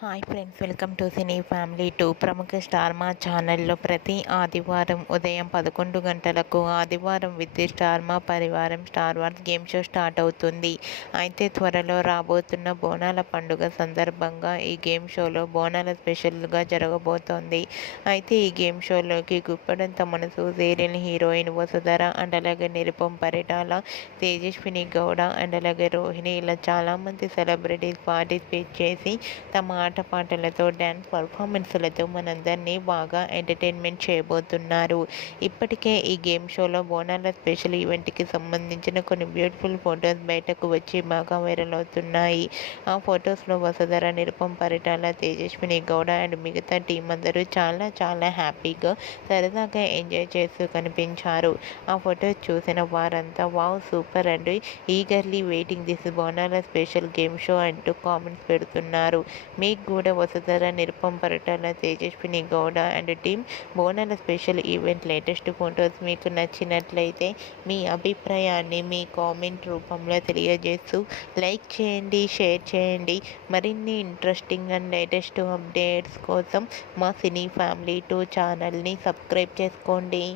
Hi friends, welcome to cine family 2. ప్రముఖ star మా ఛానల్లో ప్రతి ఆదివారం ఉదయం 11 గంటలకు ఆదివారం విత్ స్టార్ మా పరివారం star wars game show start అవుతుంది. అయితే త్వరలో రాబోతున్న బోనాల పండుగ సందర్భంగా ఈ గేమ్ షోలో బోనాల స్పెషల్గా జరగబోతోంది. అయితే ఈ గేమ్ షోలోకి గుప్పడంత మనసు సీరియల్ హీరోయిన్ వసుధర అండ్ అలాగే నిరుపం పరిటాల, తేజస్విని గౌడ అండ్ అలాగే రోహిణి ఇలా చాలామంది సెలబ్రిటీస్ పార్టిసిపేట్ చేసి తమ ఆటపాటలతో డ్యాన్స్ పర్ఫార్మెన్స్లతో మనందరినీ బాగా ఎంటర్టైన్మెంట్ చేయబోతున్నారు. ఇప్పటికే ఈ గేమ్ షోలో బోనాల స్పెషల్ ఈవెంట్కి సంబంధించిన కొన్ని బ్యూటిఫుల్ ఫొటోస్ బయటకు వచ్చి బాగా వైరల్ అవుతున్నాయి. ఆ ఫొటోస్లో వసుధర, నిరుపం పరిటాల, తేజస్విని గౌడ అండ్ మిగతా టీం అందరూ చాలా చాలా హ్యాపీగా సరదాగా ఎంజాయ్ చేస్తూ కనిపించారు. ఆ ఫొటోస్ చూసిన వారంతా wow super and eagerly waiting this బోనాల స్పెషల్ గేమ్ షో అంటూ కామెంట్స్ పెడుతున్నారు. మీకు కూడా వసుధర, నిరుపం పరిటాల, తేజస్విని గౌడ అండ్ టీమ్ బోనాల స్పెషల్ ఈవెంట్ లేటెస్ట్ ఫొటోస్ మీకు నచ్చినట్లయితే మీ అభిప్రాయాన్ని మీ కామెంట్ రూపంలో తెలియజేస్తూ లైక్ చేయండి, షేర్ చేయండి. మరిన్ని ఇంట్రెస్టింగ్ అండ్ లేటెస్ట్ అప్డేట్స్ కోసం మా సినీ ఫ్యామిలీ 2 ఛానల్ని సబ్స్క్రైబ్ చేసుకోండి.